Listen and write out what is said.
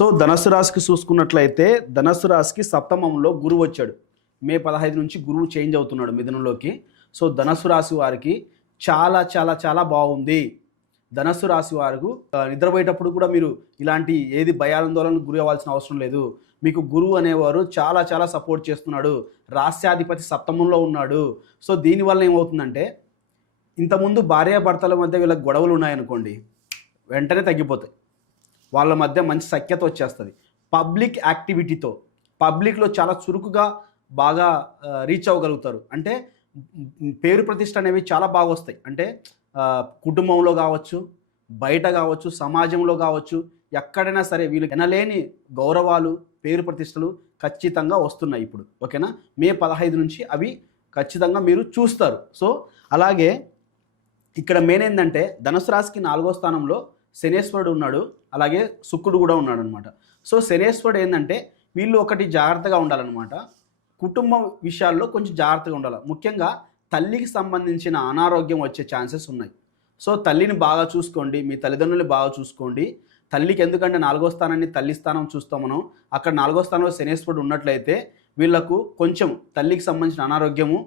So ధనస్సు రాశికి చూసుకున్నట్లయితే ధనస్సు రాశికి సప్తమంలో గురువు వచ్చాడు. మే 15 నుంచి గురువు చేంజ్ అవుతున్నాడు మిథునంలోకి. సో ధనస్సు రాశి వారికి చాలా చాలా చాలా బాగుంది. ధనస్సు రాశి వారు నిద్రపోయేటప్పుడు కూడా మీరు ఇలాంటి ఏది భయాందోళనకు గురి అవ్వాల్సిన అవసరం లేదు. మీకు గురువు అనేవారు చాలా చాలా సపోర్ట్ చేస్తున్నాడు. రాస్యాధిపతి సప్తమంలో ఉన్నాడు. సో దీనివల్ల ఏమవుతుందంటే ఇంతకుముందు భార్యాభర్తల మధ్య వీళ్ళకి గొడవలు ఉన్నాయనుకోండి, వెంటనే తగ్గిపోతాయి. వాళ్ళ మధ్య మంచి సఖ్యత వచ్చేస్తుంది. పబ్లిక్ యాక్టివిటీతో పబ్లిక్లో చాలా చురుకుగా బాగా రీచ్ అవ్వగలుగుతారు. అంటే పేరు ప్రతిష్ట అనేవి చాలా బాగా వస్తాయి. అంటే కుటుంబంలో కావచ్చు, బయట కావచ్చు, సమాజంలో కావచ్చు, ఎక్కడైనా సరే వీళ్ళు ఎనలేని గౌరవాలు, పేరు ప్రతిష్టలు ఖచ్చితంగా వస్తున్నాయి ఇప్పుడు. ఓకేనా? మే 15 నుంచి అవి ఖచ్చితంగా మీరు చూస్తారు. సో అలాగే ఇక్కడ మెయిన్ ఏంటంటే ధనుసు రాశికి 4వ స్థానంలో శనేశ్వరుడు ఉన్నాడు, అలాగే శుక్రుడు కూడా ఉన్నాడు అనమాట. సో శనేశ్వరుడు ఏంటంటే వీళ్ళు ఒకటి జాగ్రత్తగా ఉండాలన్నమాట. కుటుంబం విషయాల్లో కొంచెం జాగ్రత్తగా ఉండాలి. ముఖ్యంగా తల్లికి సంబంధించిన అనారోగ్యం వచ్చే ఛాన్సెస్ ఉన్నాయి. సో తల్లిని బాగా చూసుకోండి, మీ తల్లిదండ్రులు బాగా చూసుకోండి. తల్లికి ఎందుకంటే 4వ స్థానాన్ని తల్లి స్థానం చూస్తాం మనం. అక్కడ 4వ స్థానంలో శనేశ్వరుడు ఉన్నట్లయితే వీళ్ళకు కొంచెం తల్లికి సంబంధించిన అనారోగ్యము